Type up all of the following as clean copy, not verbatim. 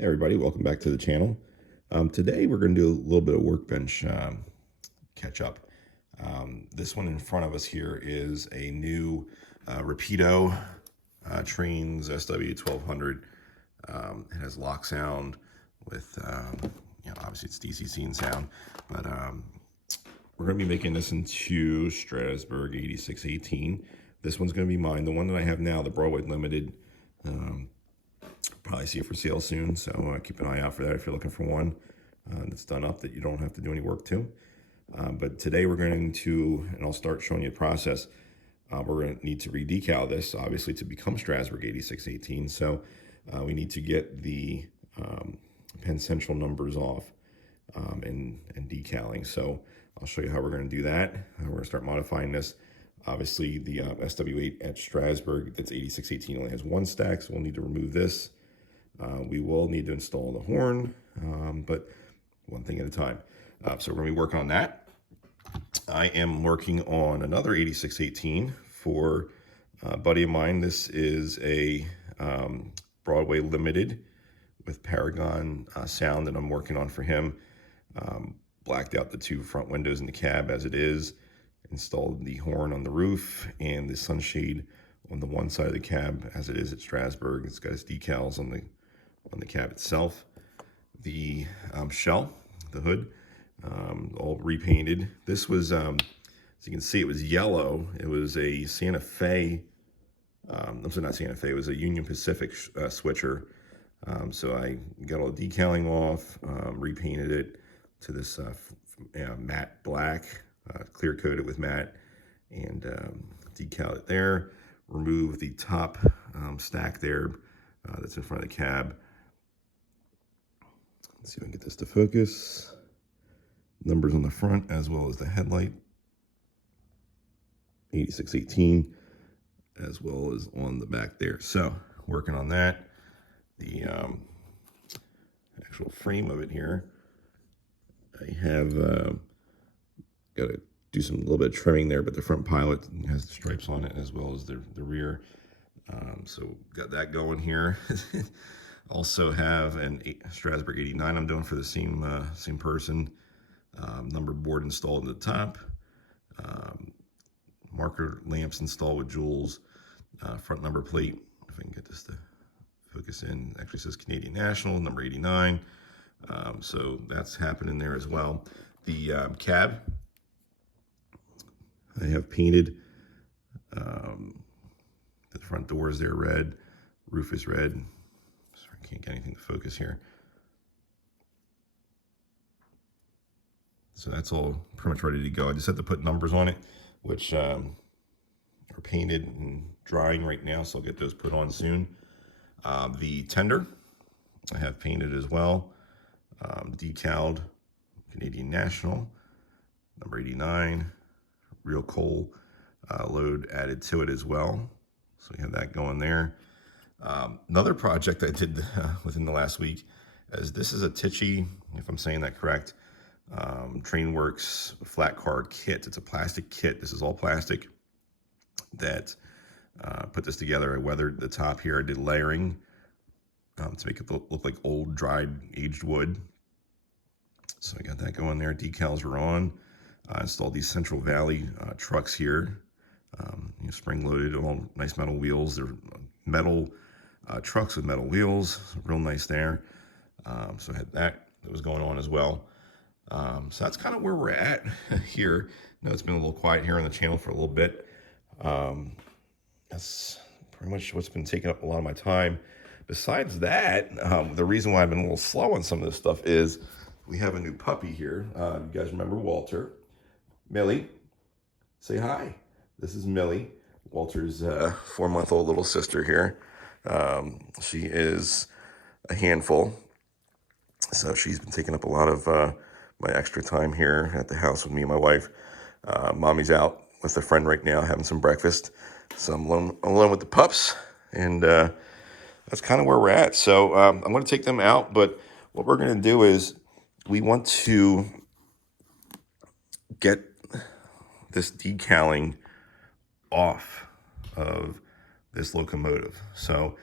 Hey everybody, welcome back to the channel. Today we're going to do a little bit of workbench catch up. This one in front of us here is a new Rapido Trains SW1200. It has lock sound with, obviously it's DCC and sound, but we're going to be making this into Strasbourg 8618. This one's going to be mine. The one that I have now, the Broadway Limited, probably see it for sale soon, so keep an eye out for that if you're looking for one that's done up that you don't have to do any work to. But today we're going to, and I'll start showing you the process. We're going to need to redecal this, obviously, to become Strasbourg 8618. So we need to get the Penn Central numbers off and decaling. So I'll show you how we're going to do that. We're going to start modifying this. Obviously, the SW8 at Strasbourg, that's 8618, only has one stack, so we'll need to remove this. We will need to install the horn, but one thing at a time. So we're going to be working on that. I am working on another 8618 for a buddy of mine. This is a Broadway Limited with Paragon sound that I'm working on for him. Blacked out the two front windows in the cab as it is. Installed the horn on the roof and the sunshade on the one side of the cab as it is at Strasbourg. It's got its decals on the cab itself. The shell, the hood, all repainted. This was, as you can see, it was yellow. It was a Santa Fe, I'm sorry, not Santa Fe, it was a Union Pacific switcher. So I got all the decaling off, repainted it to this matte black. Clear coat it with matte and decal it there. Remove the top stack there that's in front of the cab. Let's see if I can get this to focus. Numbers on the front as well as the headlight. 8618 as well as on the back there. So working on that. The actual frame of it here. I have got to do a little bit of trimming there, but the front pilot has the stripes on it as well as the rear. So got that going here. Also have an Strasbourg 89 I'm doing for the same person. Number board installed at the top. Marker lamps installed with jewels. Front number plate, if I can get this to focus in, actually says Canadian National, number 89. So that's happening there as well. The cab, I have painted. The front doors there red, roof is red. Sorry, I can't get anything to focus here. So that's all pretty much ready to go. I just had to put numbers on it, which are painted and drying right now, so I'll get those put on soon. The tender, I have painted as well. Decaled Canadian National, number 89. Real coal load added to it as well. So we have that going there. Another project I did within the last week is this is a Tichy, if I'm saying that correct, Trainworks flat card kit. It's a plastic kit. This is all plastic that put this together. I weathered the top here. I did layering to make it look like old, dried, aged wood. So I got that going there. Decals are on. Installed these Central Valley trucks here, spring-loaded, all nice metal wheels. They're metal trucks with metal wheels, real nice there. So I had that was going on as well. So that's kind of where we're at here. I know it's been a little quiet here on the channel for a little bit. That's pretty much what's been taking up a lot of my time. Besides that, the reason why I've been a little slow on some of this stuff is we have a new puppy here. You guys remember Walter? Millie, say hi. This is Millie, Walter's 4-month-old little sister here. She is a handful. So she's been taking up a lot of my extra time here at the house with me and my wife. Mommy's out with a friend right now having some breakfast. So I'm alone with the pups, and that's kind of where we're at. So I'm going to take them out, but what we're going to do is we want to get this decaling off of this locomotive. So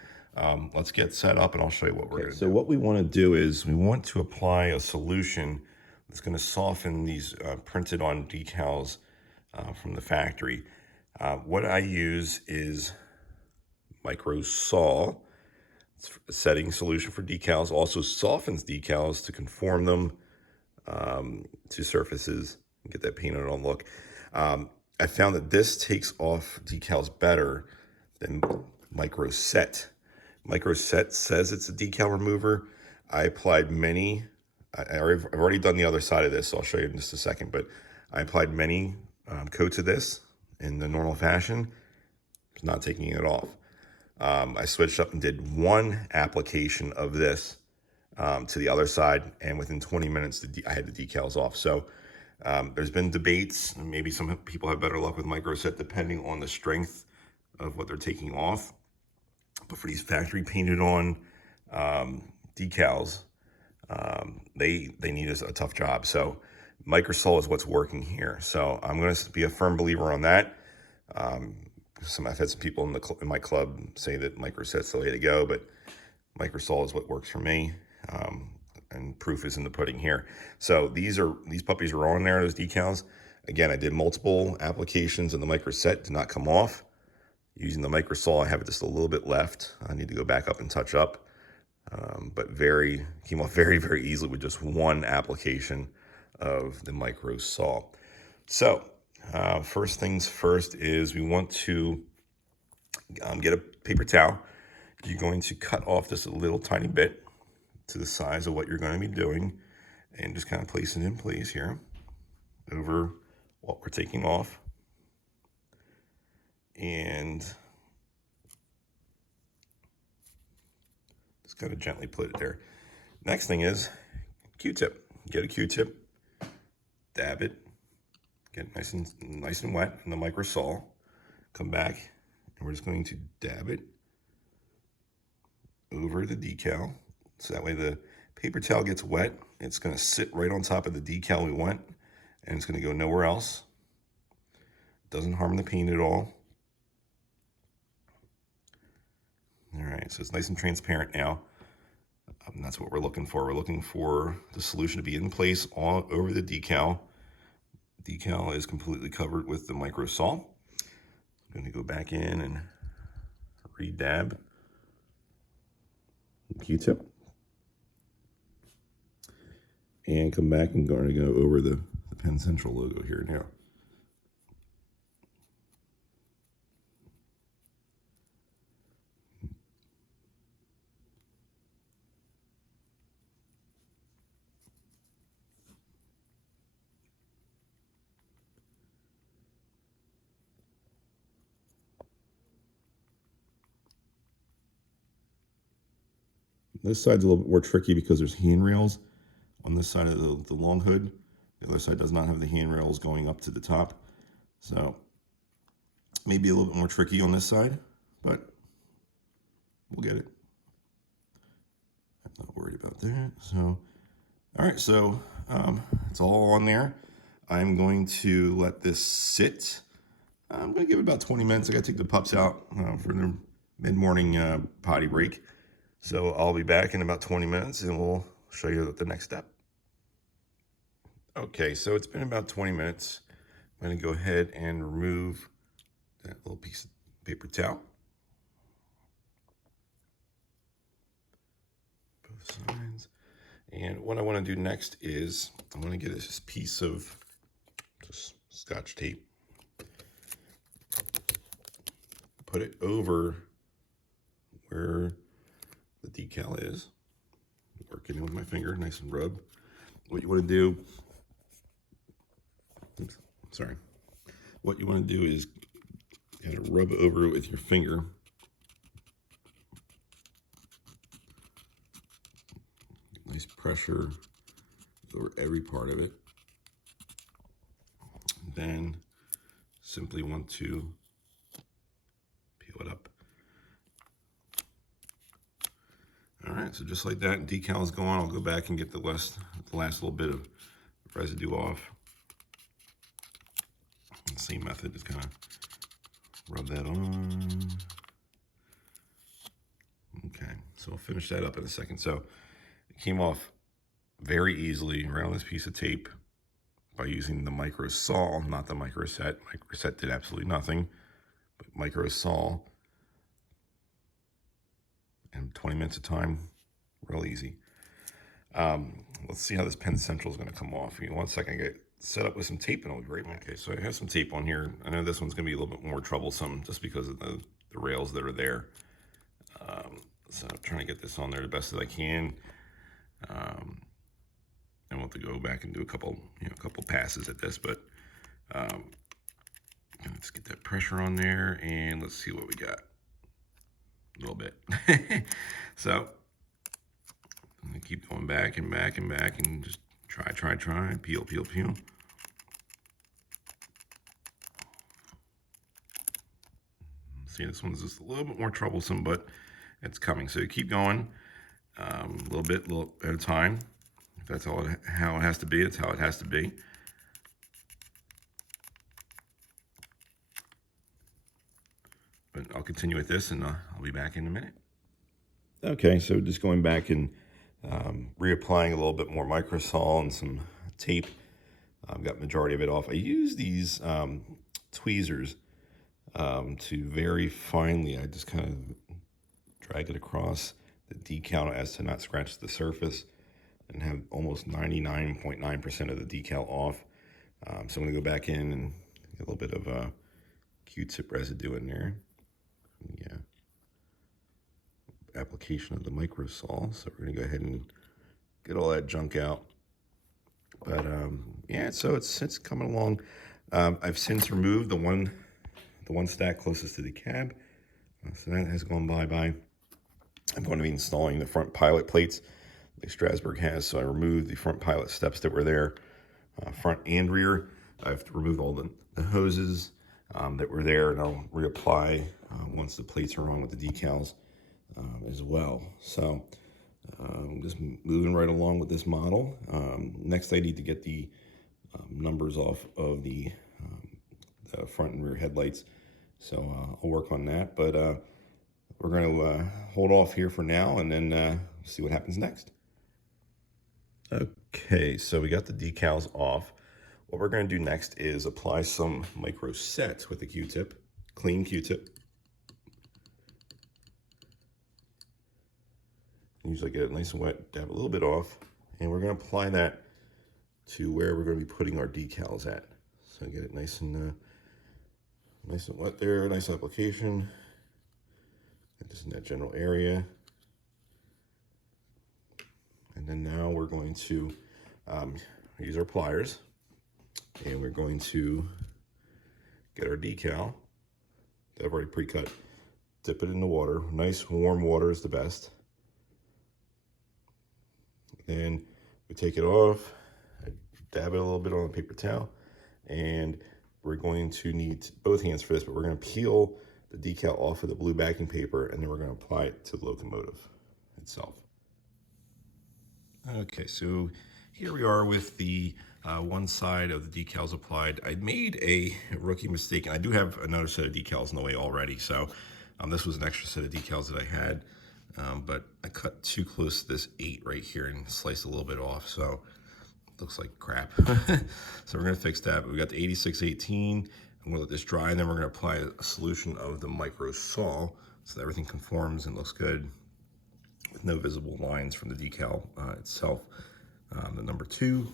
Let's get set up and I'll show you what we're going to do. So what we want to do is we want to apply a solution that's going to soften these printed on decals from the factory. What I use is MicroSet. It's a setting solution for decals. Also softens decals to conform them to surfaces and get that painted on look. I found that this takes off decals better than MicroSet. MicroSet says it's a decal remover. I applied many. I've already done the other side of this, so I'll show you in just a second. But I applied many coats of this in the normal fashion. It's not taking it off. I switched up and did one application of this to the other side, and within 20 minutes, I had the decals off. So there's been debates. Maybe some people have better luck with MicroSet depending on the strength of what they're taking off. But for these factory painted on decals, they need a tough job. So MicroSet is what's working here. So I'm going to be a firm believer on that. I've had some people in my club say that MicroSet's the way to go, but MicroSet is what works for me. And proof is in the pudding here. So these puppies are on there, those decals. Again, I did multiple applications and the MicroSet did not come off. Using the MicroSet, I have just a little bit left. I need to go back up and touch up. But came off very, very easily with just one application of the MicroSet. So first things first is we want to get a paper towel. You're going to cut off just a little tiny bit to the size of what you're going to be doing and just kind of place it in place here over what we're taking off. And just kind of gently put it there. Next thing is Q-tip. Get a Q-tip, dab it, get nice and wet in the MicroSet. Come back, and we're just going to dab it over the decal. So that way the paper towel gets wet. It's going to sit right on top of the decal we want, and it's going to go nowhere else. Doesn't harm the paint at all. All right, so it's nice and transparent now. That's what we're looking for. We're looking for the solution to be in place all over the decal. Decal is completely covered with the MicroSet. I'm going to go back in and re-dab Q-tip. And come back and go over the Penn Central logo here now. This side's a little bit more tricky because there's handrails on this side of the long hood. The other side does not have the handrails going up to the top. So maybe a little bit more tricky on this side, but we'll get it. I'm not worried about that. So, all right, so it's all on there. I'm going to let this sit. I'm going to give it about 20 minutes. I got to take the pups out for their mid-morning potty break. So I'll be back in about 20 minutes and we'll show you the next step. Okay, so it's been about 20 minutes. I'm going to go ahead and remove that little piece of paper towel. Both sides. And what I want to do next is I'm going to get this piece of just Scotch tape. Put it over where the decal is. Working it with my finger, nice and rub. What you want to do, what you want to do is kind of rub over it with your finger. Nice pressure over every part of it. Then simply want to peel it up. All right, so just like that, decal is gone. I'll go back and get the last little bit of residue off. Same method, just kind of rub that on. So we'll finish that up in a second. So it came off very easily around this piece of tape by using the micro saw, not the MicroSet. MicroSet did absolutely nothing, but micro saw in 20 minutes of time, real easy. Let's see how this pen central is going to come off. Give me 1 second, get set up with some tape and I'll be right back. Okay, so I have some tape on here. I know this one's going to be a little bit more troublesome just because of the rails that are there. So I'm trying to get this on there the best that I can. I want to go back and do a couple passes at this, but let's get that pressure on there and let's see what we got. A little bit. So I'm gonna keep going back and back and back and just try, peel. See, this one's just a little bit more troublesome, but it's coming. So you keep going a little bit at a time. If that's how it has to be, it's how it has to be. But I'll continue with this and I'll be back in a minute. Okay, so just going back and reapplying a little bit more microsol and some tape. I've got majority of it off. I use these tweezers to very finely, I just kind of drag it across the decal as to not scratch the surface and have almost 99.9% of the decal off. So I'm going to go back in and get a little bit of Q-tip residue in there. Yeah. Application of the microsol. So we're going to go ahead and get all that junk out. But yeah, so it's coming along. I've since removed the one stack closest to the cab. So that has gone bye-bye. I'm going to be installing the front pilot plates like Strasbourg has. So I removed the front pilot steps that were there, front and rear. I've removed all the hoses that were there, and I'll reapply once the plates are on with the decals as well. So just moving right along with this model. Next, I need to get the numbers off of the front and rear headlights. So I'll work on that, but we're going to hold off here for now and then see what happens next. Okay, so we got the decals off. What we're going to do next is apply some MicroSet with the Q-tip, clean Q-tip. Usually get it nice and wet, dab a little bit off, and we're going to apply that to where we're going to be putting our decals at. So get it nice and wet there, nice application, and just in that general area. And then now we're going to use our pliers, and we're going to get our decal that I've already pre-cut, dip it in the water. Nice warm water is the best. Then we take it off, I dab it a little bit on a paper towel, and we're going to need both hands for this, but we're going to peel the decal off of the blue backing paper, and then we're going to apply it to the locomotive itself. Okay, so here we are with the one side of the decals applied. I made a rookie mistake, and I do have another set of decals in the way already. So this was an extra set of decals that I had, but I cut too close to this 8 right here and sliced a little bit off. So it looks like crap. So we're gonna fix that. But we got the 8618. I'm gonna let this dry, and then we're gonna apply a solution of the microsol so that everything conforms and looks good with no visible lines from the decal itself. The number 2,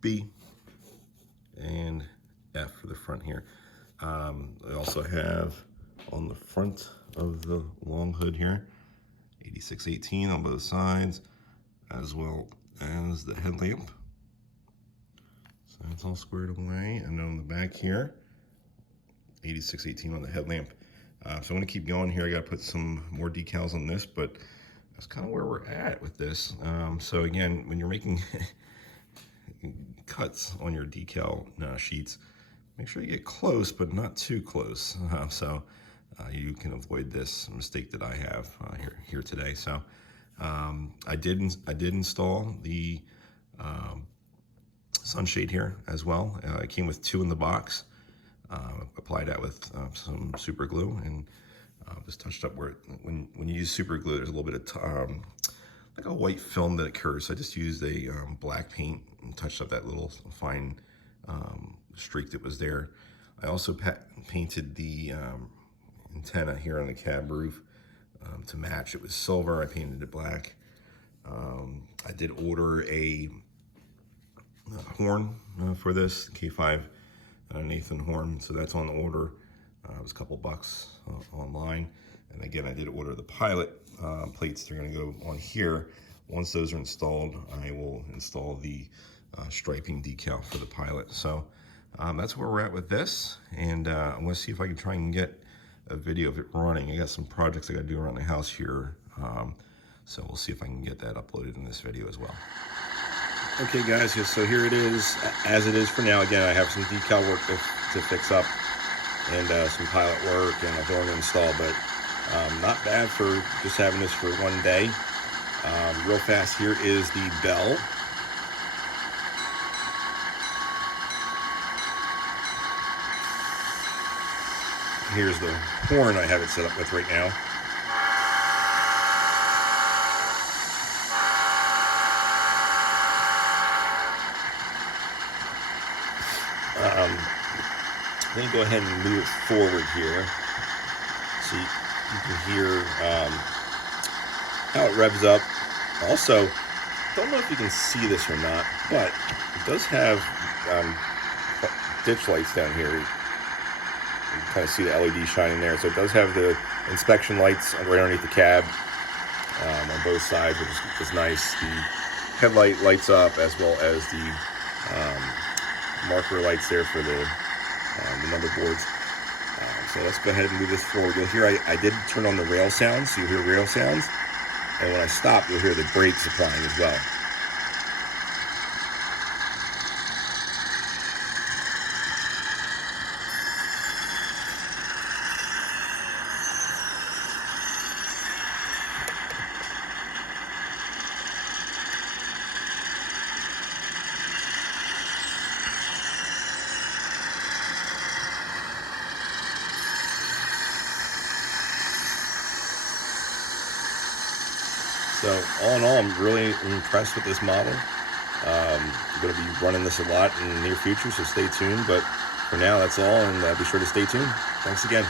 B, and F for the front here. I also have on the front of the long hood here, 8618 on both sides, as well as the headlamp. So that's all squared away. And then on the back here, 8618 on the headlamp. So I'm going to keep going here. I got to put some more decals on this, but that's kind of where we're at with this. So again, when you're making cuts on your decal sheets, make sure you get close, but not too close. So you can avoid this mistake that I have here today. So I did install the sunshade here as well. It came with 2 in the box. Applied that with some super glue, and Just touched up where when you use super glue, there's a little bit of like a white film that occurs. So I just used a black paint and touched up that little fine streak that was there. I also painted the antenna here on the cab roof to match. It was silver. I painted it black. I did order a horn for this K5 Nathan horn, so that's on the order. It was a couple bucks online. And again, I did order the pilot plates. They're going to go on here. Once those are installed, I will install the striping decal for the pilot. So that's where we're at with this. And I'm going to see if I can try and get a video of it running. I got some projects I got to do around the house here. So we'll see if I can get that uploaded in this video as well. Okay guys, so here it is as it is for now. Again, I have some decal work to fix up and some pilot work and a horn install, but not bad for just having this for one day. Real fast, here is the bell. Here's the horn I have it set up with right now. Then go ahead and move it forward here. So you can hear how it revs up. Also, don't know if you can see this or not, but it does have ditch lights down here. You can kind of see the LED shining there. So it does have the inspection lights right underneath the cab on both sides, which is nice. The headlight lights up as well as the marker lights there for the number boards. So let's go ahead and move this forward. You'll hear I did turn on the rail sounds, so you'll hear rail sounds. And when I stop, you'll hear the brakes applying as well. So all in all, I'm really impressed with this model. I'm going to be running this a lot in the near future, so stay tuned. But for now, that's all, and be sure to stay tuned. Thanks again.